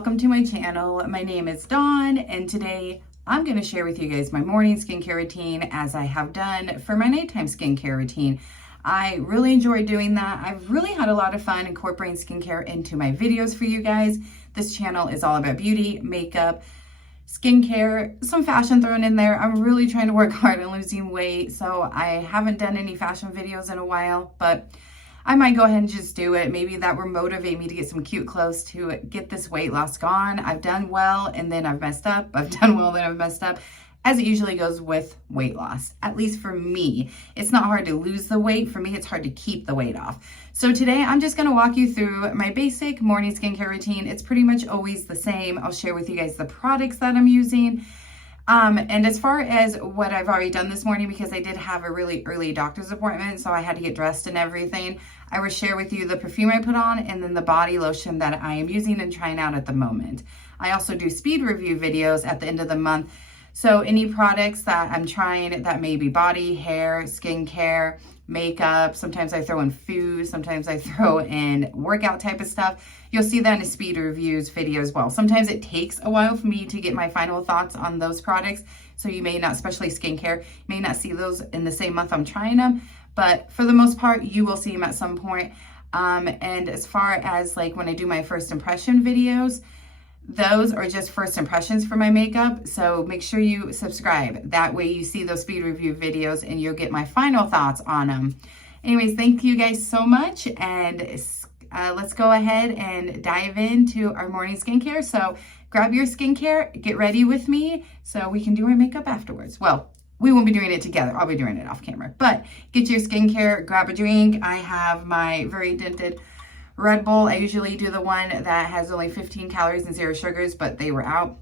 welcome to my channel. My name is Dawn, and today I'm going to share with you guys my morning skincare routine as I have done for my nighttime skincare routine. I really enjoy doing that. I've really had a lot of fun incorporating skincare into my videos for you guys. This channel is all about beauty, makeup, skincare, some fashion thrown in there. I'm really trying to work hard on losing weight, so I haven't done any fashion videos in a while, but I might go ahead and just do it. Maybe that will motivate me to get some cute clothes to get this weight loss gone. I've done well and then I've messed up. I've done well, then I've messed up, as it usually goes with weight loss, at least for me. It's not hard to lose the weight. For me, it's hard to keep the weight off. So today I'm just gonna walk you through my basic morning skincare routine. It's pretty much always the same. I'll share with you guys the products that I'm using. And as far as what I've already done this morning, because I did have a really early doctor's appointment, so I had to get dressed and everything, I will share with you the perfume I put on and then the body lotion that I am using and trying out at the moment. I also do speed review videos at the end of the month. So any products that I'm trying that may be body, hair, skincare, makeup, sometimes I throw in food, sometimes I throw in workout type of stuff. You'll see that in a speed reviews video as well. Sometimes it takes a while for me to get my final thoughts on those products. So you may not, especially skincare, may not see those in the same month I'm trying them, but for the most part, you will see them at some point. And as far as like when I do my first impression videos, those are just first impressions for my makeup. So make sure you subscribe. That way you see those speed review videos and you'll get my final thoughts on them. Anyways, thank you guys so much. And let's go ahead and dive into our morning skincare. So grab your skincare, get ready with me so we can do our makeup afterwards. Well, we won't be doing it together. I'll be doing it off camera, but get your skincare, grab a drink. I have my very dented Red Bull. I usually do the one that has only 15 calories and 0 sugars, but they were out.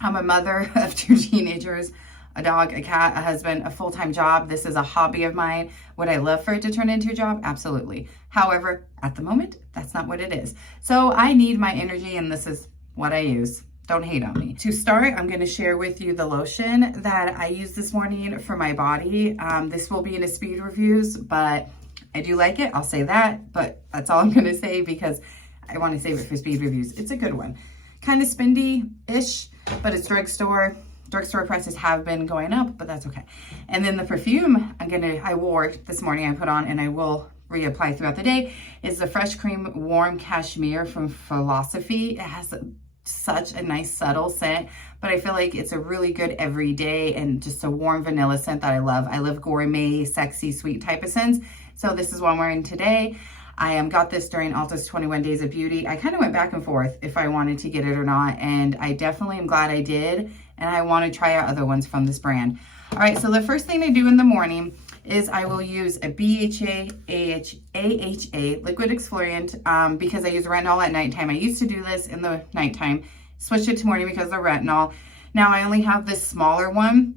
I'm a mother of 2 teenagers, a dog, a cat, a husband, a full-time job. This is a hobby of mine. Would I love for it to turn into a job? Absolutely. However, at the moment, that's not what it is. So I need my energy, and this is what I use. Don't hate on me. To start, I'm going to share with you the lotion that I used this morning for my body. This will be in a speed reviews, but I do like it, I'll say that, but that's all I'm gonna say because I wanna save it for speed reviews. It's a good one. Kind of spendy-ish, but it's drugstore. Drugstore prices have been going up, but that's okay. And then the perfume I wore this morning, I put on and I will reapply throughout the day, is the Fresh Cream Warm Cashmere from Philosophy. It has such a nice subtle scent, but I feel like it's a really good everyday and just a warm vanilla scent that I love. I love gourmet, sexy, sweet type of scents. So this is what I'm wearing today. I got this during Ulta's 21 Days of Beauty. I kind of went back and forth if I wanted to get it or not, and I definitely am glad I did, and I want to try out other ones from this brand. All right, so the first thing I do in the morning is I will use a BHA AHA liquid exfoliant because I use retinol at nighttime. I used to do this in the nighttime, switched it to morning because of the retinol. Now I only have this smaller one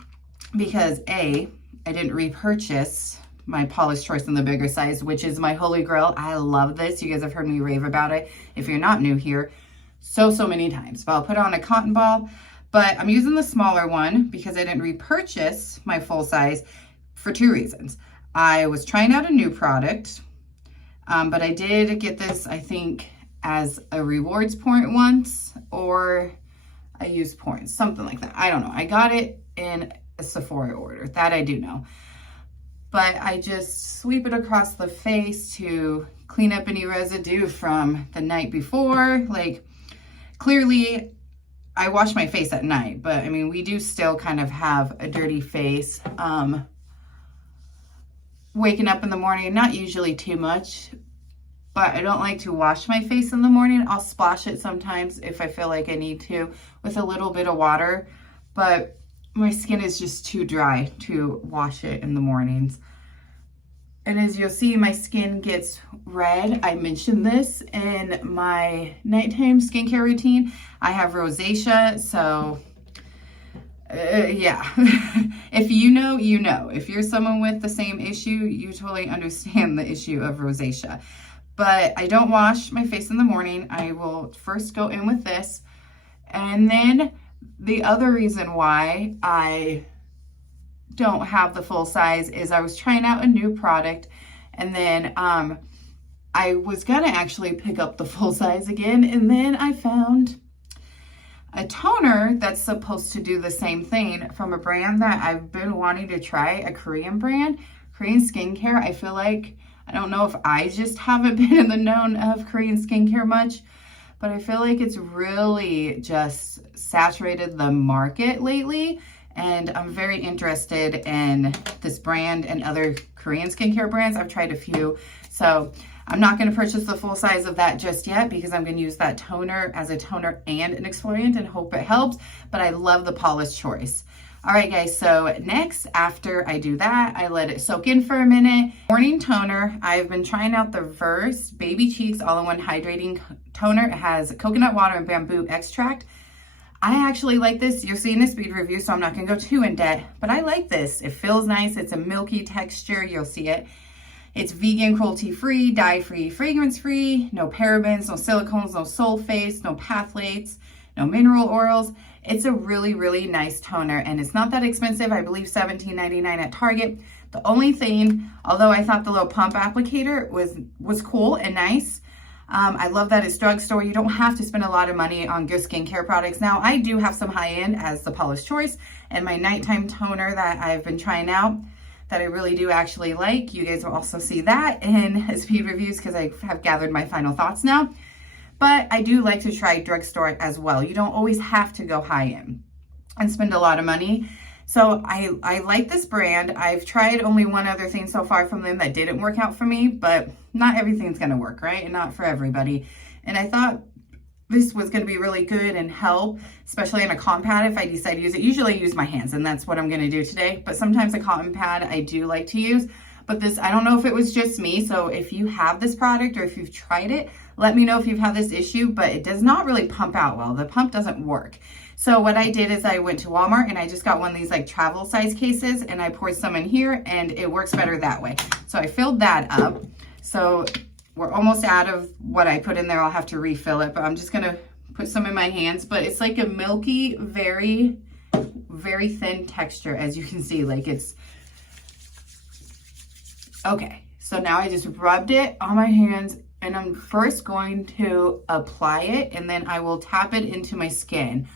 because I didn't repurchase my Paula's Choice in the bigger size, which is my holy grail. I love this. You guys have heard me rave about it. If you're not new here, so many times. But I'll put on a cotton ball, but I'm using the smaller one because I didn't repurchase my full size for 2 reasons. I was trying out a new product, but I did get this, I think, as a rewards point once, or I used points, something like that. I don't know. I got it in a Sephora order. That I do know. But I just sweep it across the face to clean up any residue from the night before. Like, clearly, I wash my face at night, but I mean, we do still kind of have a dirty face. Waking up in the morning, not usually too much, but I don't like to wash my face in the morning. I'll splash it sometimes if I feel like I need to with a little bit of water, but my skin is just too dry to wash it in the mornings. And as you'll see, my skin gets red. I mentioned this in my nighttime skincare routine. I have rosacea, so yeah. If you know, you know. If you're someone with the same issue, you totally understand the issue of rosacea. But I don't wash my face in the morning. I will first go in with this, and then the other reason why I don't have the full size is I was trying out a new product, and then I was gonna actually pick up the full size again, and then I found a toner that's supposed to do the same thing from a brand that I've been wanting to try, a Korean brand, Korean skincare. I feel like, I don't know if I just haven't been in the known of Korean skincare much, but I feel like it's really just saturated the market lately. And I'm very interested in this brand and other Korean skincare brands. I've tried a few. So I'm not going to purchase the full size of that just yet because I'm going to use that toner as a toner and an exfoliant and hope it helps. But I love the Paula's Choice. All right, guys, so next, after I do that, I let it soak in for a minute. Morning toner, I've been trying out the Verse Baby Cheeks All-in-One Hydrating Toner. It has coconut water and bamboo extract. I actually like this. You're seeing a speed review, so I'm not going to go too in depth, but I like this. It feels nice. It's a milky texture. You'll see it. It's vegan, cruelty-free, dye-free, fragrance-free, no parabens, no silicones, no sulfates, no phthalates, no mineral oils. It's a really, really nice toner, and it's not that expensive. I believe $17.99 at Target. The only thing, although I thought the little pump applicator was cool and nice, I love that it's drugstore. You don't have to spend a lot of money on good skincare products. Now, I do have some high-end as the Paula's Choice and my nighttime toner that I've been trying out that I really do actually like. You guys will also see that in speed reviews because I have gathered my final thoughts now. But I do like to try drugstore as well. You don't always have to go high-end and spend a lot of money. So I like this brand. I've tried only one other thing so far from them that didn't work out for me, but not everything's gonna work, right? And not for everybody. And I thought this was gonna be really good and help, especially in a cotton pad if I decide to use it. Usually I use my hands, and that's what I'm gonna do today. But sometimes a cotton pad I do like to use. But this, I don't know if it was just me. So if you have this product or if you've tried it, let me know if you've had this issue, but it does not really pump out well. The pump doesn't work. So what I did is I went to Walmart and I just got one of these like travel size cases and I poured some in here and it works better that way. So I filled that up. So we're almost out of what I put in there. I'll have to refill it, but I'm just gonna put some in my hands. But it's like a milky, very, very thin texture, as you can see. Like it's, okay. So now I just rubbed it on my hands and I'm first going to apply it and then I will tap it into my skin.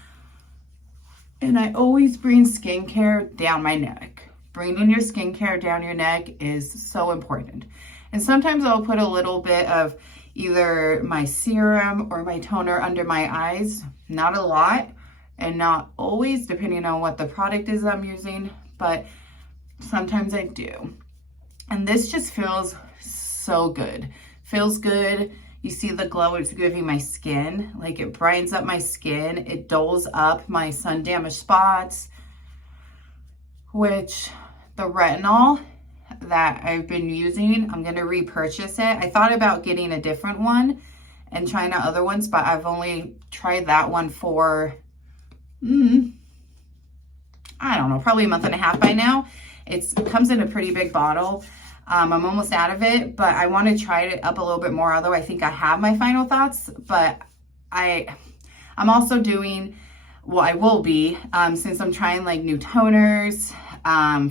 And I always bring skincare down my neck. Bringing your skincare down your neck is so important. And sometimes I'll put a little bit of either my serum or my toner under my eyes. Not a lot and not always, depending on what the product is I'm using, but sometimes I do. And this just feels so good. Feels good. You see the glow it's giving my skin. Like it brightens up my skin. It dulls up my sun damaged spots, which the retinol that I've been using, I'm going to repurchase it. I thought about getting a different one and trying out other ones, but I've only tried that one for, I don't know, probably a month and a half by now. It comes in a pretty big bottle. I'm almost out of it, but I want to try it up a little bit more, although I think I have my final thoughts. But I'm also doing, well, I will be, since I'm trying like new toners,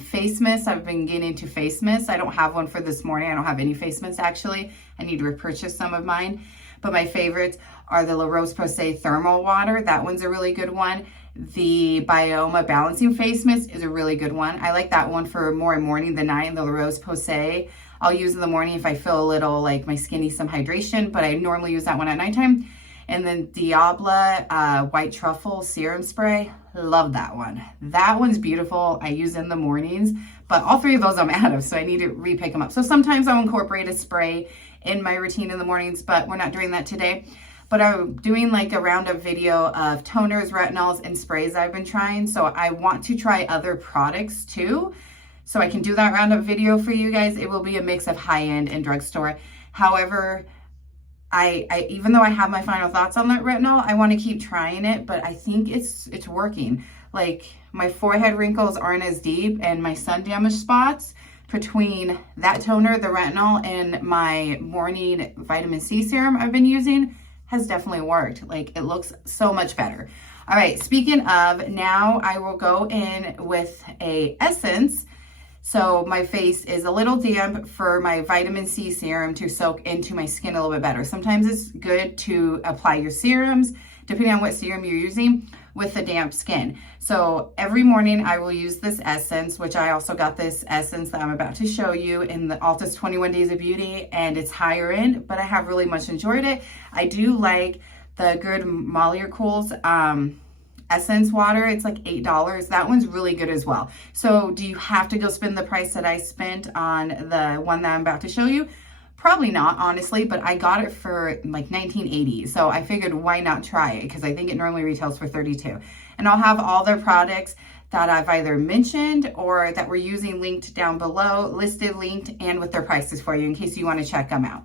face mist. I've been getting into face mist. I don't have one for this morning. I don't have any face mist actually. I need to repurchase some of mine. But my favorites are the La Roche-Posay Thermal Water. That one's a really good one. The Byoma Balancing Face Mist is a really good one. I like that one for more morning than night. The La Roche-Posay I'll use in the morning if I feel a little like my skin needs some hydration, but I normally use that one at nighttime. And then Diabla White Truffle Serum Spray. Love that one. That one's beautiful. I use in the mornings, but all three of those I'm out of, so I need to re-pick them up. So sometimes I'll incorporate a spray in my routine in the mornings, but we're not doing that today. But I'm doing like a roundup video of toners, retinols, and sprays I've been trying. So I want to try other products too. So I can do that roundup video for you guys. It will be a mix of high-end and drugstore. However, I even though I have my final thoughts on that retinol, I want to keep trying it, but I think it's working. Like my forehead wrinkles aren't as deep and my sun damaged spots between that toner, the retinol, and my morning vitamin C serum I've been using has definitely worked. Like it looks so much better. All right, speaking of, now I will go in with a essence. So my face is a little damp for my vitamin C serum to soak into my skin a little bit better. Sometimes it's good to apply your serums, depending on what serum you're using, with the damp skin. So every morning I will use this essence, which I also got this essence that I'm about to show you in the Ulta's 21 Days of Beauty, and it's higher end, but I have really much enjoyed it. I do like the good Molecules essence water. It's like $8. That one's really good as well. So do you have to go spend the price that I spent on the one that I'm about to show you? Probably not, honestly, but I got it for like $19.80. So I figured why not try it, because I think it normally retails for $32. And I'll have all their products that I've either mentioned or that we're using linked down below, listed, linked, and with their prices for you in case you want to check them out.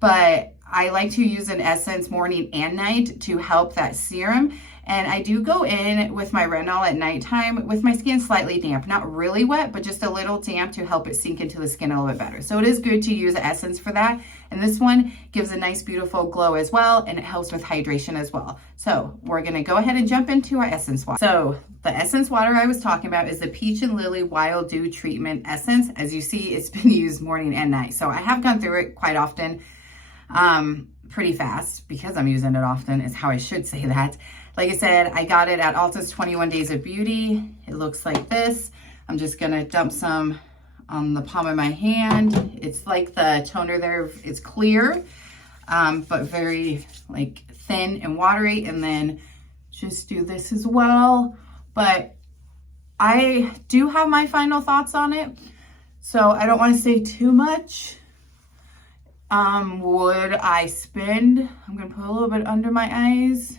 But I like to use an essence morning and night to help that serum. And I do go in with my retinol at nighttime with my skin slightly damp, not really wet, but just a little damp to help it sink into the skin a little bit better. So it is good to use essence for that. And this one gives a nice, beautiful glow as well, and it helps with hydration as well. So we're gonna go ahead and jump into our essence water. So the essence water I was talking about is the Peach and Lilly Wild Dew Treatment Essence. As you see, it's been used morning and night. So I have gone through it quite often, pretty fast, because I'm using it often is how I should say that. Like I said, I got it at Ulta's 21 Days of Beauty. It looks like this. I'm just gonna dump some on the palm of my hand. It's like the toner there, it's clear, but very like thin and watery. And then just do this as well. But I do have my final thoughts on it, so I don't want to say too much. Would I spend, I'm gonna put a little bit under my eyes.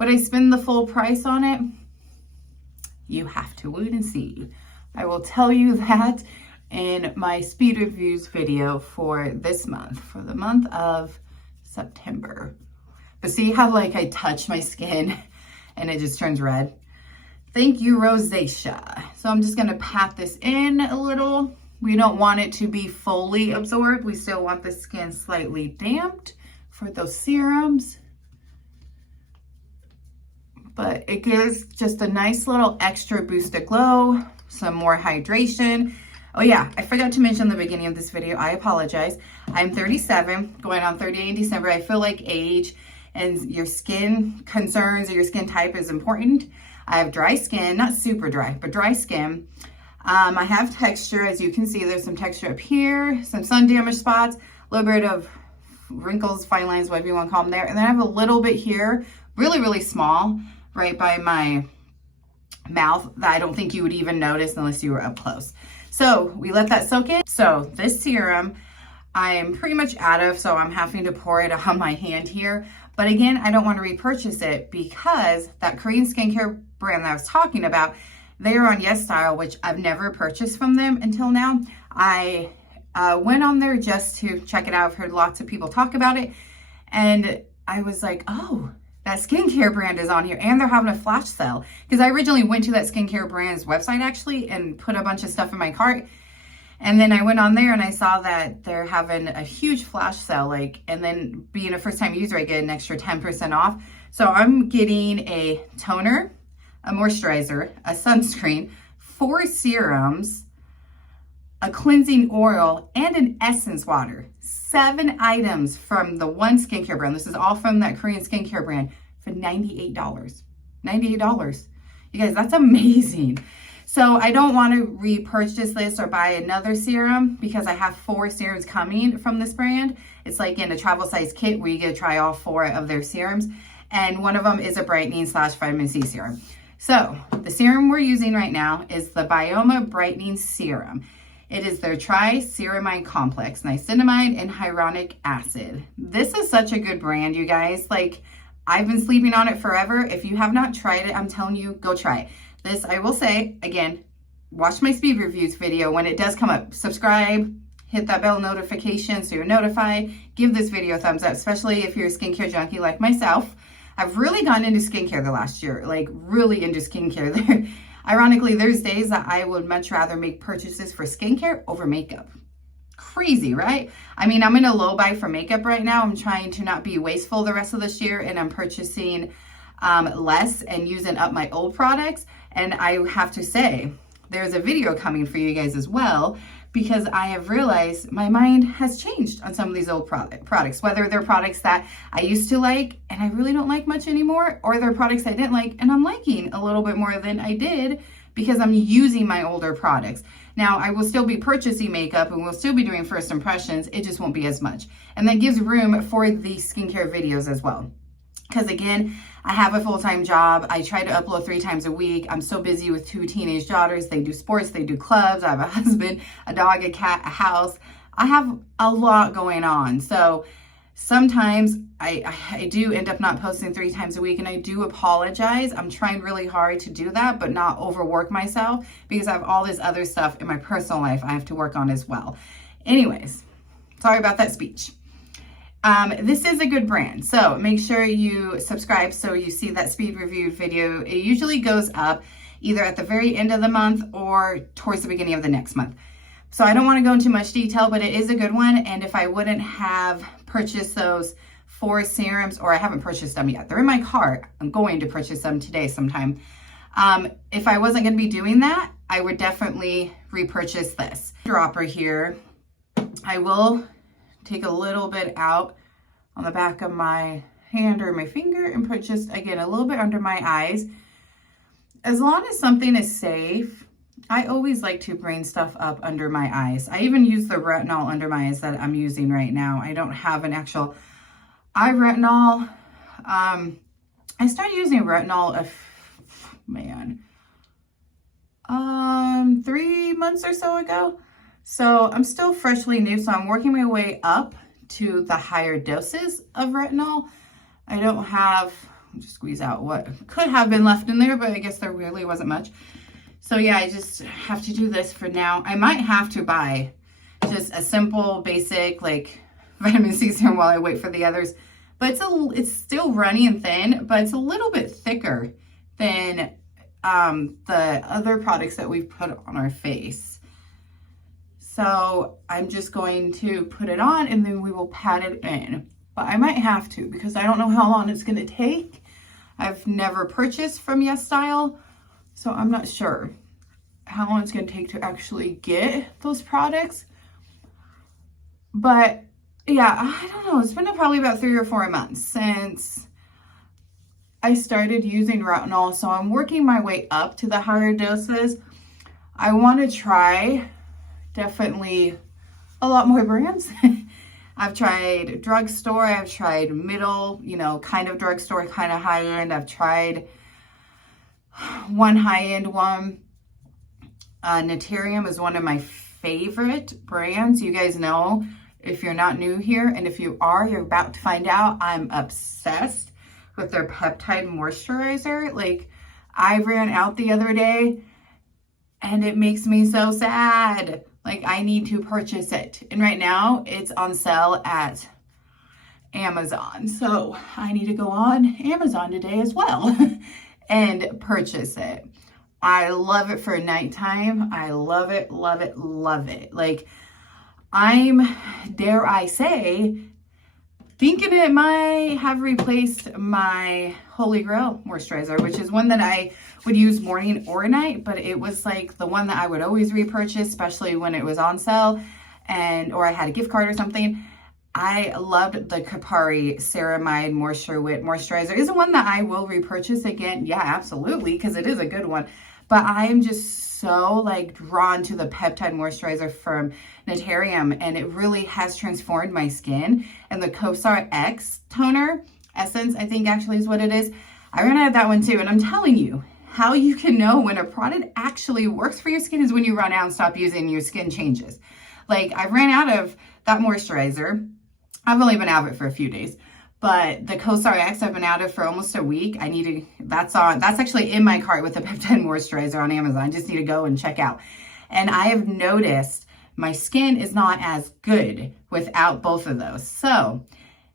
Would I spend the full price on it? You have to wait and see. I will tell you that in my speed reviews video for this month, for the month of September. But see how like I touch my skin and it just turns red? Thank you, rosacea. So I'm just gonna pat this in a little. We don't want it to be fully absorbed. We still want the skin slightly damped for those serums. But it gives just a nice little extra boost of glow, some more hydration. Oh yeah, I forgot to mention in the beginning of this video, I apologize. I'm 37, going on 38 in December. I feel like age and your skin concerns or your skin type is important. I have dry skin, not super dry, but dry skin. I have texture, as you can see, there's some texture up here, some sun damage spots, a little bit of wrinkles, fine lines, whatever you want to call them there. And then I have a little bit here, really, really small, right by my mouth that I don't think you would even notice unless you were up close. So we let that soak in. So this serum, I am pretty much out of, so I'm having to pour it on my hand here. But again, I don't want to repurchase it because that Korean skincare brand that I was talking about, they are on YesStyle, which I've never purchased from them until now. I went on there just to check it out. I've heard lots of people talk about it. And I was like, oh, that skincare brand is on here, and they're having a flash sale. Because I originally went to that skincare brand's website actually and put a bunch of stuff in my cart. And then I went on there and I saw that they're having a huge flash sale, like, and then being a first time user, I get an extra 10% off. So I'm getting a toner, a moisturizer, a sunscreen, 4 serums, a cleansing oil, and an essence water. 7 items from the one skincare brand. This is all from that Korean skincare brand for $98. $98. You guys, that's amazing. So I don't want to repurchase this or buy another serum because I have 4 serums coming from this brand. It's like in a travel size kit where you get to try all 4 of their serums. And one of them is a brightening / vitamin C serum. So the serum we're using right now is the Byoma Brightening Serum. It is their triceramide complex, niacinamide and hyaluronic acid. This is such a good brand, you guys. Like, I've been sleeping on it forever. If you have not tried it, I'm telling you, go try it. This, I will say, again, watch my speed reviews video when it does come up. Subscribe, hit that bell notification so you're notified. Give this video a thumbs up, especially if you're a skincare junkie like myself. I've really gotten into skincare the last year, like really into skincare. Ironically, there's days that I would much rather make purchases for skincare over makeup. Crazy, right? I mean, I'm in a low buy for makeup right now. I'm trying to not be wasteful the rest of this year, and I'm purchasing less and using up my old products. And I have to say, there's a video coming for you guys as well because I have realized my mind has changed on some of these old products, whether they're products that I used to like and I really don't like much anymore, or they're products I didn't like and I'm liking a little bit more than I did because I'm using my older products. Now, I will still be purchasing makeup and we'll still be doing first impressions. It just won't be as much. And that gives room for the skincare videos as well. Because again, I have a full-time job. I try to upload 3 times a week. I'm so busy with 2 teenage daughters. They do sports, they do clubs. I have a husband, a dog, a cat, a house. I have a lot going on. So sometimes I do end up not posting 3 times a week, and I do apologize. I'm trying really hard to do that, but not overwork myself because I have all this other stuff in my personal life I have to work on as well. Anyways, sorry about that speech. This is a good brand, so make sure you subscribe so you see that speed review video. It usually goes up either at the very end of the month or towards the beginning of the next month. So I don't want to go into much detail, but it is a good one. And if I wouldn't have purchased those 4 serums, or I haven't purchased them yet, they're in my cart. I'm going to purchase them today sometime. If I wasn't going to be doing that, I would definitely repurchase this dropper here. I will take a little bit out on the back of my hand or my finger and put just, again, a little bit under my eyes. As long as something is safe, I always like to bring stuff up under my eyes. I even use the retinol under my eyes that I'm using right now. I don't have an actual eye retinol. I started using retinol 3 months or so ago. So I'm still freshly new, so I'm working my way up to the higher doses of retinol. I don't have, I'll just squeeze out what could have been left in there, but I guess there really wasn't much. So yeah, I just have to do this for now. I might have to buy just a simple, basic, like vitamin C serum while I wait for the others. But it's still runny and thin, but it's a little bit thicker than the other products that we've put on our face. So I'm just going to put it on and then we will pat it in. But I might have to because I don't know how long it's going to take. I've never purchased from YesStyle, so I'm not sure how long it's going to take to actually get those products. But yeah, I don't know. It's been probably about 3 or 4 months since I started using retinol, so I'm working my way up to the higher doses. I want to try definitely a lot more brands. I've tried drugstore, I've tried middle, kind of drugstore, kind of high end. I've tried one high end one. Naturium is one of my favorite brands. You guys know, if you're not new here, and if you are, you're about to find out, I'm obsessed with their peptide moisturizer. Like, I ran out the other day and it makes me so sad. Like, I need to purchase it. And right now it's on sale at Amazon. So I need to go on Amazon today as well and purchase it. I love it for nighttime. I love it, love it, love it. Like, I'm, dare I say, thinking it might have replaced my Holy Grail moisturizer, which is one that I would use morning or night, but it was like the one that I would always repurchase, especially when it was on sale or I had a gift card or something. I loved the Kapari Ceramide Moisture Wit Moisturizer. Is it one that I will repurchase again? Yeah, absolutely, because it is a good one. But I am just so like drawn to the peptide moisturizer from Naturium, and it really has transformed my skin. And the Kosar X toner, Essence, I think actually is what it is. I ran out of that one too, and I'm telling you, how you can know when a product actually works for your skin is when you run out and stop using and your skin changes. Like, I ran out of that moisturizer. I've only been out of it for a few days, but the Kosar X I've been out of for almost a week. That's actually in my cart with the peptide moisturizer on Amazon. I just need to go and check out. And I have noticed my skin is not as good without both of those. So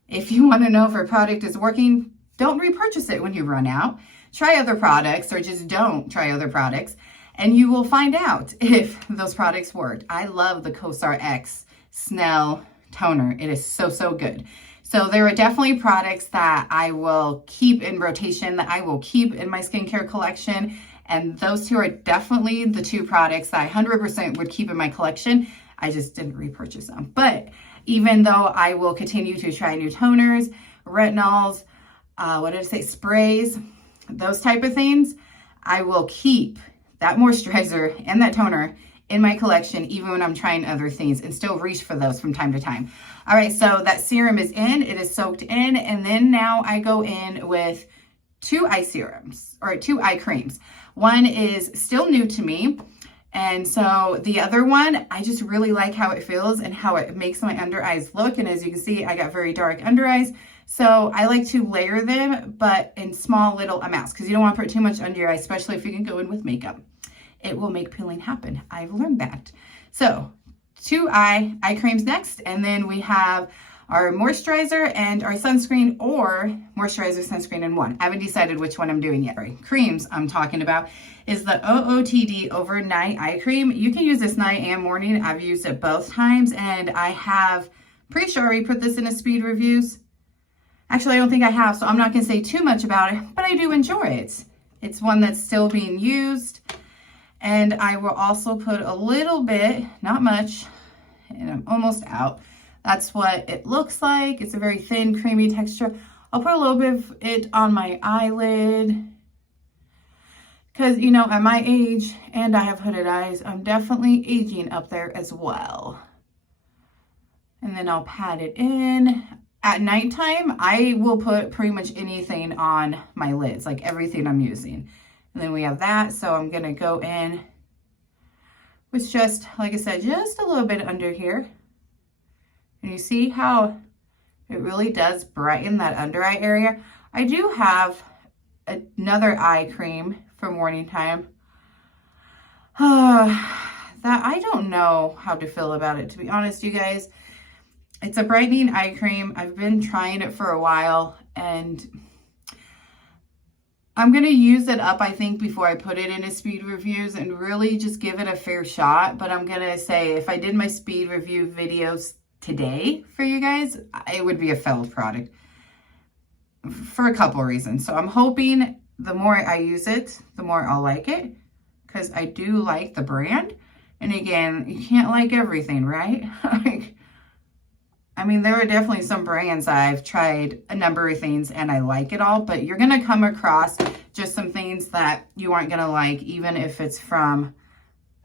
if you want to know if a product is working, don't repurchase it when you run out. Try other products, or just don't try other products, and you will find out if those products worked. I love the Kosar X Snell toner. It is so, so good. So there are definitely products that I will keep in rotation, that I will keep in my skincare collection. And those two are definitely the 2 products that I 100% would keep in my collection. I just didn't repurchase them. But even though I will continue to try new toners, retinols, what did I say, sprays, those type of things, I will keep that moisturizer and that toner in my collection, even when I'm trying other things, and still reach for those from time to time. All right, so that serum is in, it is soaked in, and then now I go in with 2 eye serums, or 2 eye creams. One is still new to me, and so the other one, I just really like how it feels and how it makes my under eyes look. And as you can see, I got very dark under eyes. So I like to layer them, but in small little amounts, because you don't want to put too much under your eyes, especially if you can go in with makeup. It will make peeling happen. I've learned that. So 2 eye creams next, and then we have our moisturizer and our sunscreen, or moisturizer, sunscreen in one. I haven't decided which one I'm doing yet. Creams I'm talking about is the Ootd Overnight Eye Cream. You can use this night and morning. I've used it both times, and I have, pretty sure we put this in a speed reviews. Actually, I don't think I have, so I'm not gonna say too much about it, but I do enjoy it. It's one that's still being used. And I will also put a little bit, not much, and I'm almost out. That's what it looks like. It's a very thin, creamy texture. I'll put a little bit of it on my eyelid, because, you know, at my age, and I have hooded eyes, I'm definitely aging up there as well. And then I'll pat it in. At nighttime, I will put pretty much anything on my lids, like everything I'm using. And then we have that, so I'm gonna go in with just, like I said, just a little bit under here. And you see how it really does brighten that under eye area. I do have another eye cream for morning time. That I don't know how to feel about it, to be honest, you guys. It's a brightening eye cream. I've been trying it for a while, and I'm going to use it up, I think, before I put it into speed reviews and really just give it a fair shot. But I'm going to say, if I did my speed review videos today for you guys, it would be a failed product for a couple of reasons. So I'm hoping the more I use it, the more I'll like it, because I do like the brand. And again, you can't like everything, right? I mean, there are definitely some brands I've tried a number of things and I like it all, but you're going to come across just some things that you aren't going to like, even if it's from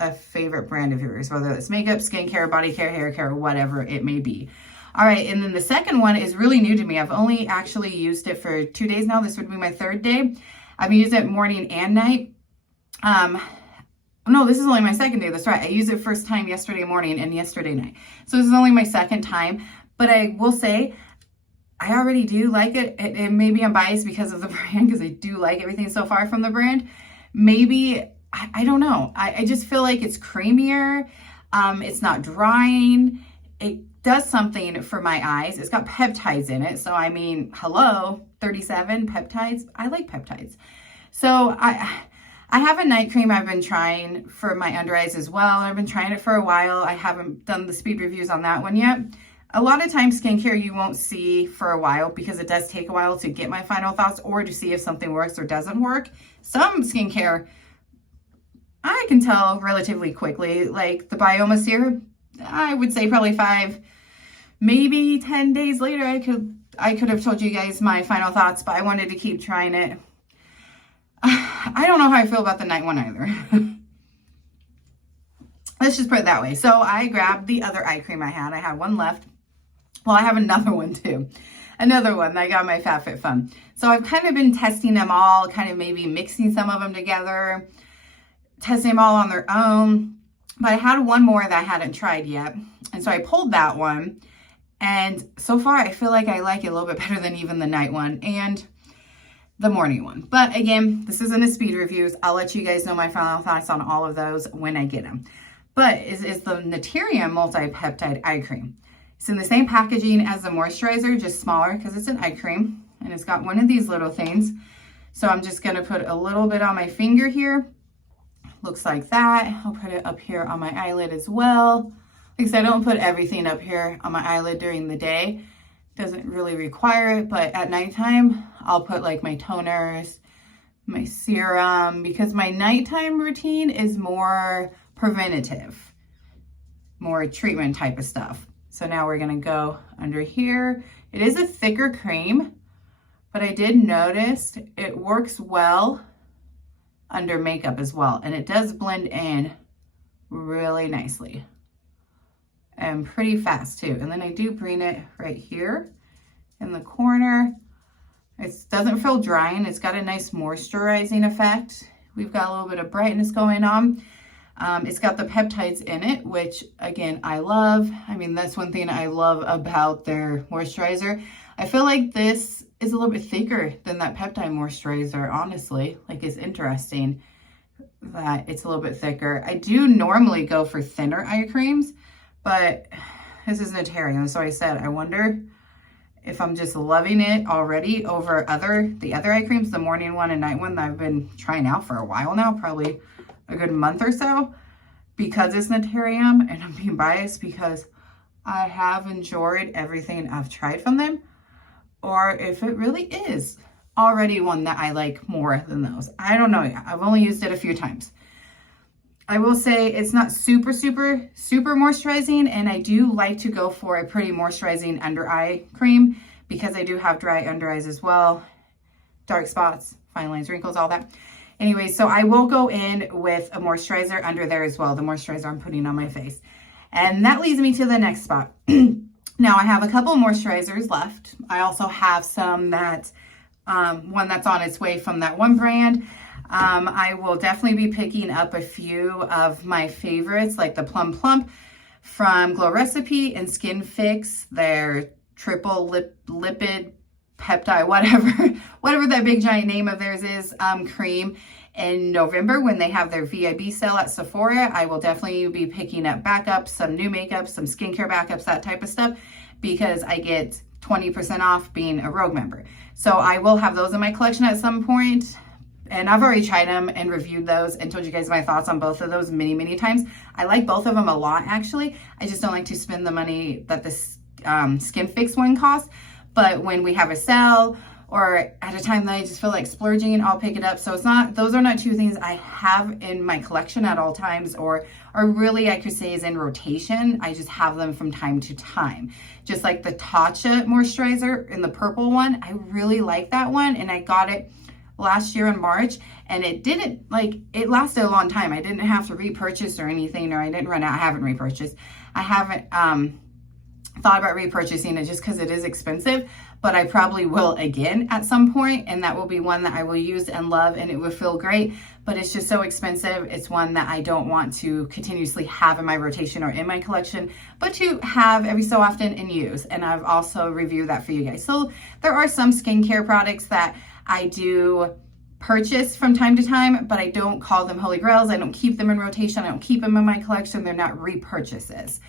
a favorite brand of yours, whether it's makeup, skincare, body care, hair care, whatever it may be. All right, and then the second one is really new to me. I've only actually used it for 2 days now. This would be my 3rd day. I've used it morning and night. No, this is only my 2nd day. That's right. I used it first time yesterday morning and yesterday night. So this is only my 2nd time. But I will say, I already do like it. And maybe I'm biased because of the brand, because I do like everything so far from the brand. Maybe, I don't know. I just feel like it's creamier. It's not drying. It does something for my eyes. It's got peptides in it. So, I mean, hello, 37 peptides. I like peptides. So, I have a night cream I've been trying for my under eyes as well. I've been trying it for a while. I haven't done the speed reviews on that one yet. A lot of times skincare you won't see for a while, because it does take a while to get my final thoughts or to see if something works or doesn't work. Some skincare I can tell relatively quickly, like the Byoma Serum. I would say probably 5, maybe 10 days later, I could have told you guys my final thoughts, but I wanted to keep trying it. I don't know how I feel about the night one either. Let's just put it that way. So I grabbed the other eye cream I had. I had one left. Well, I have another one too. Another one that I got my FabFitFun. So I've kind of been testing them all, kind of maybe mixing some of them together, testing them all on their own. But I had one more that I hadn't tried yet. And so I pulled that one. And so far, I feel like I like it a little bit better than even the night one and the morning one. But again, this isn't a speed reviews. I'll let you guys know my final thoughts on all of those when I get them. But is the Naturium Multi Peptide Eye Cream. It's in the same packaging as the moisturizer, just smaller because it's an eye cream. And it's got one of these little things. So I'm just going to put a little bit on my finger here. Looks like that. I'll put it up here on my eyelid as well. Like I said, I don't put everything up here on my eyelid during the day. Doesn't really require it, but at nighttime, I'll put like my toners, my serum, because my nighttime routine is more preventative. more treatment type of stuff. So now we're gonna go under here. It is a thicker cream, but I did notice it works well under makeup as well. And it does blend in really nicely and pretty fast too. And then I do bring it right here in the corner. It doesn't feel drying. It's got a nice moisturizing effect. We've got a little bit of brightness going on. It's got the peptides in it, which again, I love. I mean, that's one thing I love about their moisturizer. I feel like this is a little bit thicker than that peptide moisturizer, honestly. Like, it's interesting that it's a little bit thicker. I do normally go for thinner eye creams, but this is Naturium. So I said, I wonder if I'm just loving it already over the other eye creams, the morning one and night one that I've been trying out for a while now, probably a good month or so, because it's Naturium, and I'm being biased because I have enjoyed everything I've tried from them, or if it really is already one that I like more than those. I don't know yet. I've only used it a few times. I will say it's not super moisturizing, and I do like to go for a pretty moisturizing under eye cream because I do have dry under eyes as well, dark spots, fine lines, wrinkles, all that. Anyway, so I will go in with a moisturizer under there as well, the moisturizer I'm putting on my face. And that leads me to the next spot. Now I have a couple moisturizers left. I also have some that, one that's on its way from that one brand. I will definitely be picking up a few of my favorites, like the Plum Plump from Glow Recipe and Skin Fix, their triple lipid peptide, whatever that big giant name of theirs is, cream. In November, when they have their VIB sale at Sephora, I will definitely be picking up backups, some new makeup, some skincare backups, that type of stuff, because I get 20% off being a Rogue member. So I will have those in my collection at some point. And I've already tried them and reviewed those and told you guys my thoughts on both of those many times. I like both of them a lot, actually. I just don't like to spend the money that the Skin Fix one costs. But when we have a sale or at a time that I just feel like splurging, I'll pick it up. So those are not two things I have in my collection at all times, or really I could say is in rotation. I just have them from time to time. Just like the Tatcha moisturizer in the purple one. I really like that one, and I got it last year in March, and it lasted a long time. I didn't have to repurchase or anything, or I didn't run out. I haven't repurchased. I haven't thought about repurchasing it just because it is expensive, but I probably will again at some point, and that will be one that I will use and love, and it will feel great, but it's just so expensive. It's one that I don't want to continuously have in my rotation or in my collection, but to have every so often and use. And I've also reviewed that for you guys. So there are some skincare products that I do purchase from time to time, but I don't call them holy grails. I don't keep them in rotation. I don't keep them in my collection. They're not repurchases.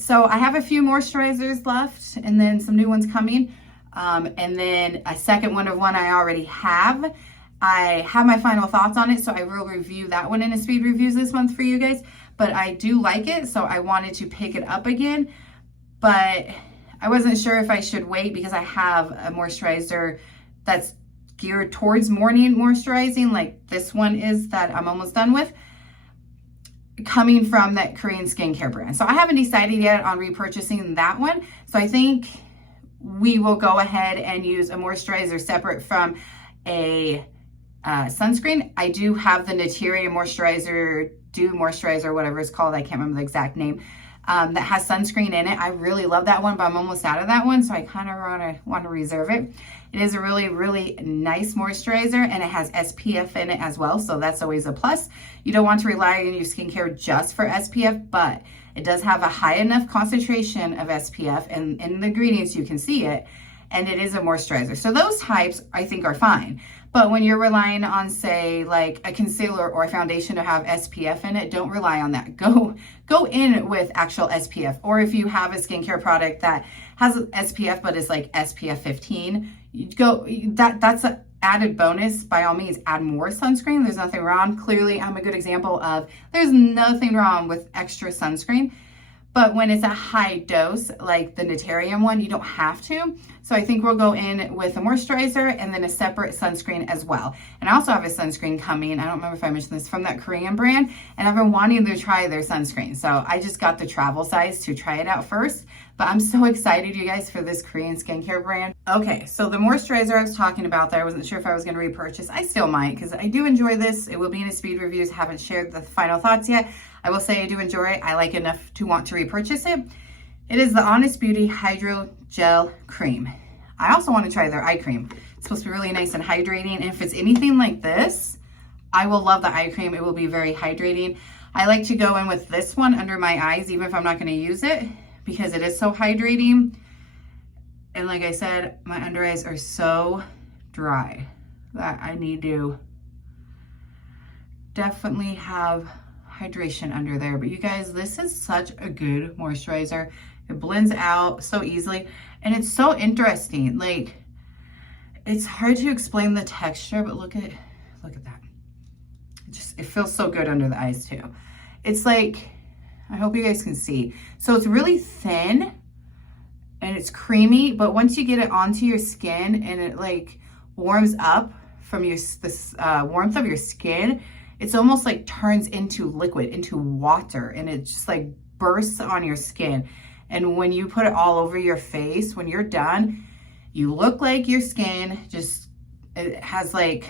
So I have a few moisturizers left, and then some new ones coming. And then a second one of one I already have. I have my final thoughts on it, so I will review that one in a speed reviews this month for you guys. But I do like it, so I wanted to pick it up again. But I wasn't sure if I should wait because I have a moisturizer that's geared towards morning moisturizing, like this one is that I'm almost done with, coming from that Korean skincare brand. So I haven't decided yet on repurchasing that one. So I think we will go ahead and use a moisturizer separate from a sunscreen. I do have the Naturium moisturizer, whatever it's called. I can't remember the exact name. That has sunscreen in it. I really love that one, but I'm almost out of that one, so I kind of want to reserve it. It is a really nice moisturizer, and it has SPF in it as well, so that's always a plus. You don't want to rely on your skincare just for SPF, but it does have a high enough concentration of SPF, and in the ingredients you can see it, and it is a moisturizer. So those types I think are fine. But when you're relying on, say, like a concealer or a foundation to have SPF in it, don't rely on that. Go in with actual SPF. Or if you have a skincare product that has SPF but is like SPF 15, that's an added bonus. By all means, add more sunscreen. There's nothing wrong. Clearly, I'm a good example of there's nothing wrong with extra sunscreen. But when it's a high dose, like the Naturium one, you don't have to. So I think we'll go in with a moisturizer and then a separate sunscreen as well. And I also have a sunscreen coming. I don't remember if I mentioned this, from that Korean brand. And I've been wanting to try their sunscreen. So I just got the travel size to try it out first. But I'm so excited, you guys, for this Korean skincare brand. Okay, so the moisturizer I was talking about that I wasn't sure if I was going to repurchase. I still might, because I do enjoy this. It will be in a speed reviews. Haven't shared the final thoughts yet. I will say I do enjoy it. I like it enough to want to repurchase it. It is the Honest Beauty Hydrogel Cream. I also want to try their eye cream. It's supposed to be really nice and hydrating. And if it's anything like this, I will love the eye cream. It will be very hydrating. I like to go in with this one under my eyes, even if I'm not going to use it, because it is so hydrating. And like I said, my under eyes are so dry that I need to definitely have hydration under there. But you guys, this is such a good moisturizer. It blends out so easily, and it's so interesting. Like, it's hard to explain the texture, but look at that. It feels so good under the eyes too. It's like, I hope you guys can see. So it's really thin and it's creamy, but once you get it onto your skin and it like warms up from this warmth of your skin, it's almost like turns into liquid, into water, and it just like bursts on your skin. And when you put it all over your face, when you're done, you look like your skin just, it has like,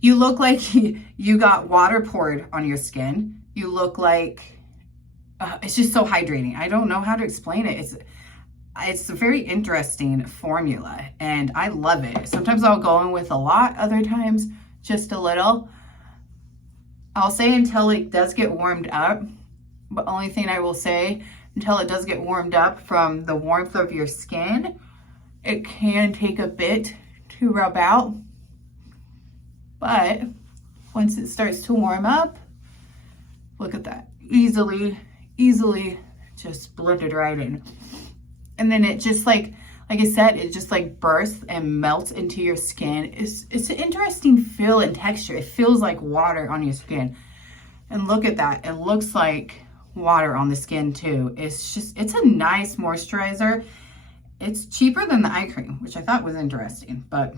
you look like you got water poured on your skin. You look like, it's just so hydrating. I don't know how to explain it. It's a very interesting formula, and I love it. Sometimes I'll go in with a lot, other times just a little. I'll say until it does get warmed up. But only thing I will say, until it does get warmed up from the warmth of your skin, it can take a bit to rub out. But once it starts to warm up, look at that. Easily just blended right in. And then it just like I said, it just like bursts and melts into your skin. It's an interesting feel and texture. It feels like water on your skin. And look at that. It looks like water on the skin too. It's a nice moisturizer. It's cheaper than the eye cream, which I thought was interesting, but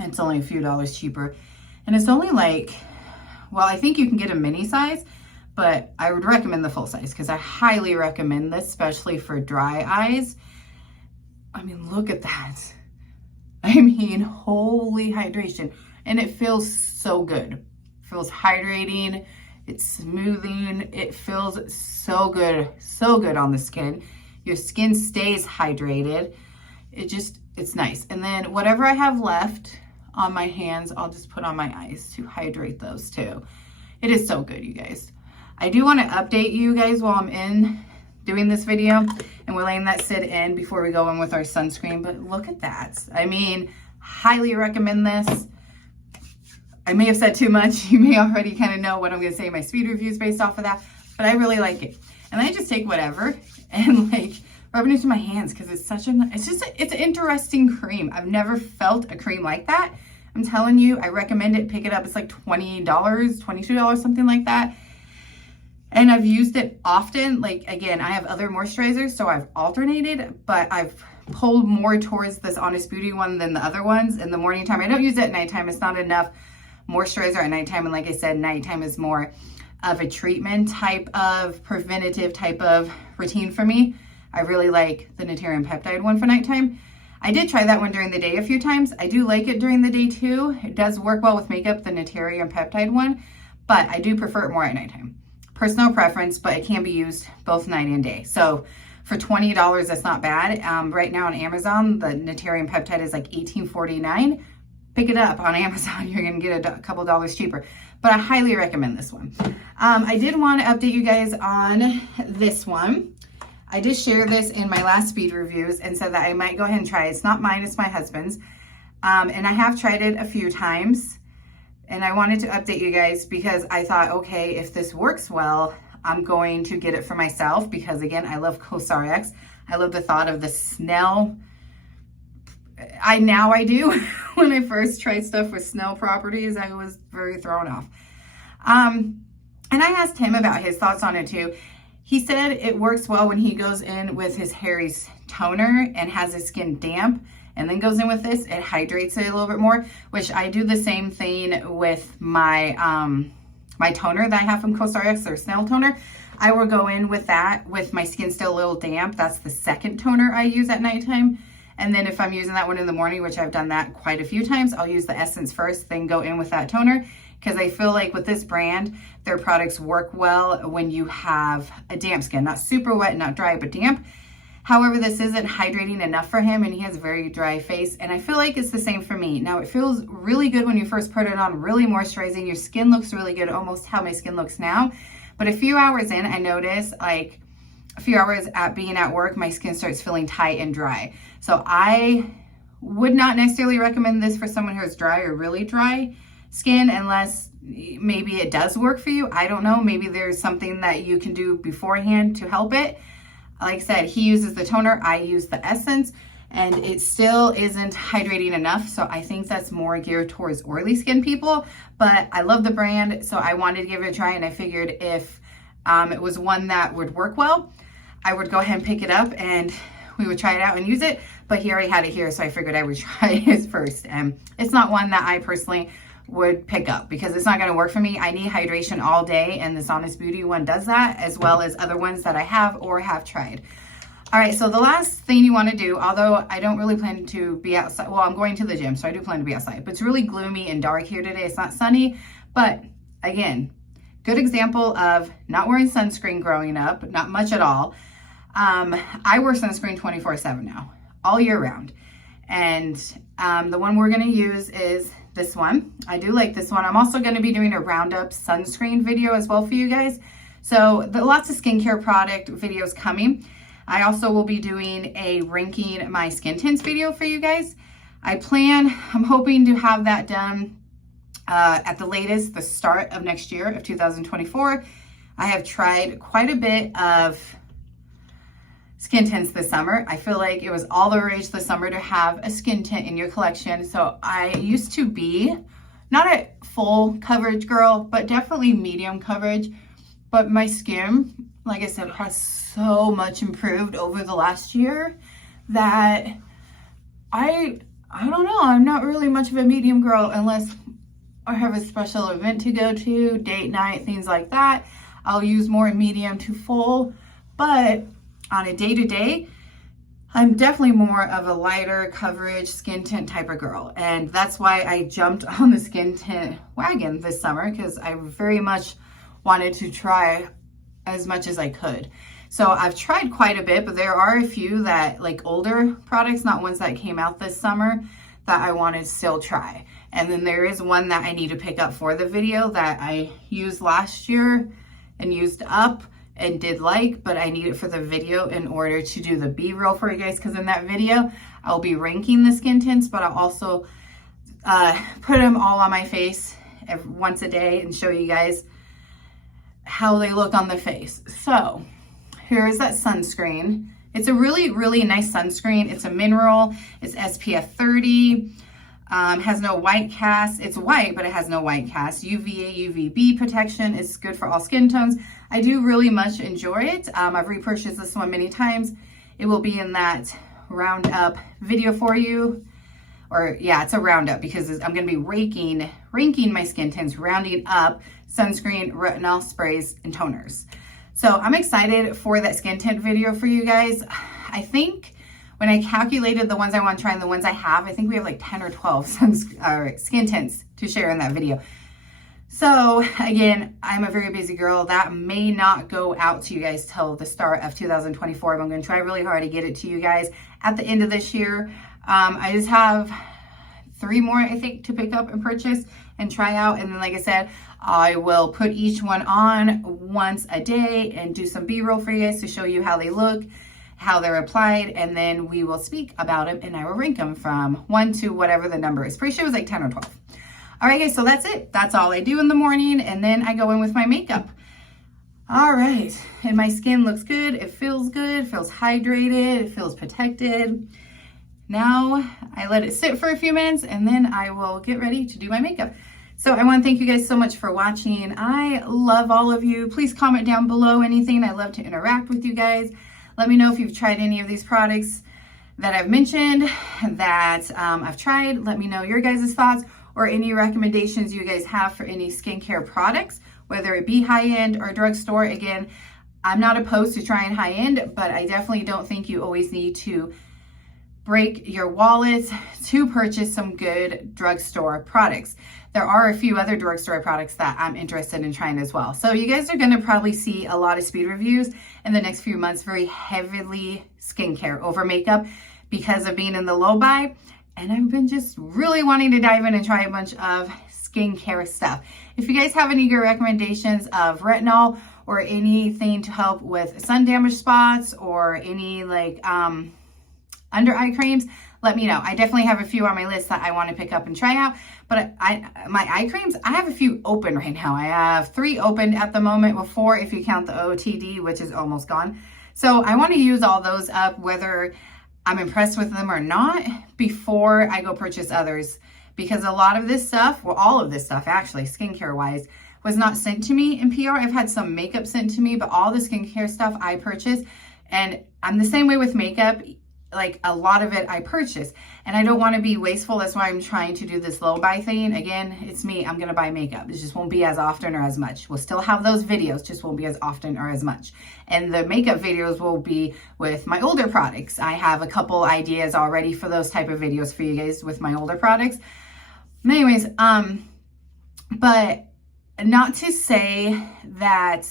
it's only a few dollars cheaper. And it's only like, well, I think you can get a mini size, but I would recommend the full size because I highly recommend this, especially for dry eyes. I mean, look at that. I mean, holy hydration. And it feels so good. It feels hydrating. It's smoothing. It feels so good on the skin. Your skin stays hydrated. It's nice. And then whatever I have left on my hands, I'll just put on my eyes to hydrate those too. It is so good, you guys. I do want to update you guys while I'm in doing this video, and we're letting that sit in before we go in with our sunscreen. But look at that. I mean, highly recommend this. I may have said too much. You may already kind of know what I'm going to say in my speed reviews based off of that, but I really like it. And I just take whatever and like rub it into my hands because it's an interesting cream. I've never felt a cream like that. I'm telling you, I recommend it. Pick it up. It's like $20, $22, something like that. And I've used it often. Like, again, I have other moisturizers, so I've alternated, but I've pulled more towards this Honest Beauty one than the other ones in the morning time. I don't use it at nighttime. It's not enough moisturizer at nighttime. And like I said, nighttime is more of a treatment type of, preventative type of routine for me. I really like the Naturium peptide one for nighttime. I did try that one during the day a few times. I do like it during the day too. It does work well with makeup, the Naturium peptide one, but I do prefer it more at nighttime. Personal preference, but it can be used both night and day. So for $20, that's not bad. Right now on Amazon, the Naturium peptide is like $18.49. Pick it up on Amazon. You're going to get a couple dollars cheaper. But I highly recommend this one. I did want to update you guys on this one. I did share this in my last speed reviews and said that I might go ahead and try it. It's not mine, it's my husband's. And I have tried it a few times. And I wanted to update you guys because I thought, okay, if this works well, I'm going to get it for myself because, again, I love Kosar X. I love the thought of the Snell. I do. When I first tried stuff with Snell properties, I was very thrown off. And I asked him about his thoughts on it too. He said it works well when he goes in with his Harry's toner and has his skin damp and then goes in with this. It hydrates it a little bit more, which I do the same thing with my my toner that I have from Kosar X, or Snell toner. I will go in with that with my skin still a little damp. That's the second toner I use at nighttime. And then if I'm using that one in the morning, which I've done that quite a few times, I'll use the essence first, then go in with that toner. Because I feel like with this brand, their products work well when you have a damp skin. Not super wet, not dry, but damp. However, this isn't hydrating enough for him, and he has a very dry face. And I feel like it's the same for me. Now, it feels really good when you first put it on, really moisturizing. Your skin looks really good, almost how my skin looks now. But a few hours in, I notice, like a few hours at being at work, my skin starts feeling tight and dry. So I would not necessarily recommend this for someone who has dry or really dry skin, unless maybe it does work for you. I don't know. Maybe there's something that you can do beforehand to help it. Like I said, he uses the toner, I use the essence, and it still isn't hydrating enough. So I think that's more geared towards oily skin people, but I love the brand. So I wanted to give it a try, and I figured if it was one that would work well, I would go ahead and pick it up and we would try it out and use it. But he already had it here, so I figured I would try his first. And it's not one that I personally would pick up because it's not going to work for me. I need hydration all day, and this Honest Beauty one does that, as well as other ones that I have or have tried. All right, so the last thing you want to do, although I don't really plan to be outside, well, I'm going to the gym, so I do plan to be outside, but it's really gloomy and dark here today. It's not sunny, but again, good example of not wearing sunscreen growing up, not much at all. I wear sunscreen 24/7 now, all year round. And the one we're going to use is this one. I do like this one. I'm also going to be doing a roundup sunscreen video as well for you guys. So lots of skincare product videos coming. I also will be doing a ranking my skin tints video for you guys. I'm hoping to have that done at the latest, the start of next year of 2024. I have tried quite a bit of skin tints this summer. I feel like it was all the rage this summer to have a skin tint in your collection. So I used to be not a full coverage girl, but definitely medium coverage. But my skin, like I said, has so much improved over the last year that I don't know. I'm not really much of a medium girl unless I have a special event to go to, date night, things like that. I'll use more medium to full, but on a day-to-day, I'm definitely more of a lighter coverage skin tint type of girl. And that's why I jumped on the skin tint wagon this summer, because I very much wanted to try as much as I could. So I've tried quite a bit, but there are a few that, like older products, not ones that came out this summer, that I want to still try. And then there is one that I need to pick up for the video that I used last year and used up and did like, but I need it for the video in order to do the B-roll for you guys, because in that video I'll be ranking the skin tints, but I'll also put them all on my face once a day and show you guys how they look on the face. So here is that sunscreen. It's a really, really nice sunscreen. It's a mineral. It's SPF 30. Has no white cast. It's white, but it has no white cast. UVA, UVB protection. It's good for all skin tones. I do really much enjoy it. I've repurchased this one many times. It will be in that roundup video for you. Or yeah, it's a roundup because I'm going to be ranking my skin tints, rounding up sunscreen, retinol sprays, and toners. So I'm excited for that skin tint video for you guys. I think when I calculated the ones I want to try and the ones I have, I think we have like 10 or 12 skin tints to share in that video. So again, I'm a very busy girl. That may not go out to you guys till the start of 2024, but I'm going to try really hard to get it to you guys at the end of this year. I just have 3 more, I think, to pick up and purchase and try out. And then, like I said, I will put each one on once a day and do some B-roll for you guys to show you how they look, how they're applied, and then we will speak about them and I will rank them from 1 to whatever the number is. Pretty sure it was like 10 or 12. All right, guys, so that's it. That's all I do in the morning, and then I go in with my makeup. All right, and my skin looks good. It feels good, feels hydrated, it feels protected. Now I let it sit for a few minutes, and then I will get ready to do my makeup. So I want to thank you guys so much for watching. I love all of you. Please comment down below anything. I love to interact with you guys. Let me know if you've tried any of these products that I've mentioned that I've tried. Let me know your guys' thoughts or any recommendations you guys have for any skincare products, whether it be high-end or drugstore. Again, I'm not opposed to trying high-end, but I definitely don't think you always need to break your wallet to purchase some good drugstore products. There are a few other drugstore products that I'm interested in trying as well. So you guys are gonna probably see a lot of speed reviews in the next few months, very heavily skincare over makeup because of being in the low buy. And I've been just really wanting to dive in and try a bunch of skincare stuff. If you guys have any good recommendations of retinol or anything to help with sun damage spots or any like under eye creams, let me know. I definitely have a few on my list that I want to pick up and try out. But my eye creams, I have a few open right now. I have 3 open at the moment, well 4 if you count the Ootd, which is almost gone. So I want to use all those up, whether I'm impressed with them or not, before I go purchase others. Because a lot of this stuff, well all of this stuff actually, skincare wise, was not sent to me in PR. I've had some makeup sent to me, but all the skincare stuff I purchase. And I'm the same way with makeup. Like a lot of it I purchase, and I don't want to be wasteful. That's why I'm trying to do this low buy thing. Again, it's me. I'm going to buy makeup. It just won't be as often or as much. We'll still have those videos, just won't be as often or as much. And the makeup videos will be with my older products. I have a couple ideas already for those type of videos for you guys with my older products. Anyways, but not to say that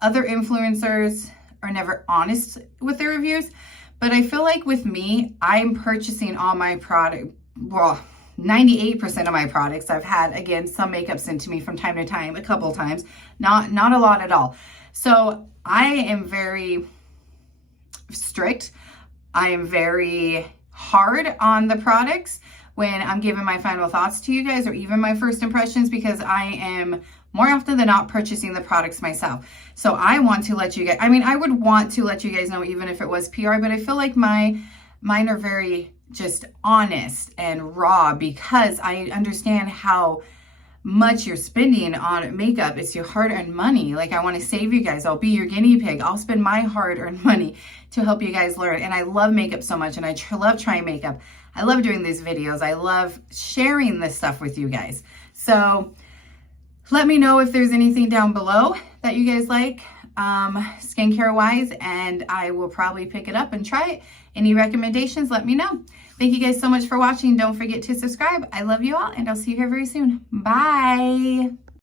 other influencers are never honest with their reviews. But I feel like with me, I'm purchasing all my product, well, 98% of my products. I've had, again, some makeup sent to me from time to time, a couple times, not a lot at all. So I am very strict. I am very hard on the products when I'm giving my final thoughts to you guys, or even my first impressions, because I am more often than not purchasing the products myself. So I want to let you guys, I would want to let you guys know even if it was PR, but I feel like mine are very just honest and raw, because I understand how much you're spending on makeup. It's your hard-earned money. Like, I want to save you guys. I'll be your guinea pig. I'll spend my hard-earned money to help you guys learn. And I love makeup so much, and I love trying makeup. I love doing these videos. I love sharing this stuff with you guys. So let me know if there's anything down below that you guys like skincare wise, and I will probably pick it up and try it. Any recommendations, let me know. Thank you guys so much for watching. Don't forget to subscribe. I love you all, and I'll see you here very soon. Bye.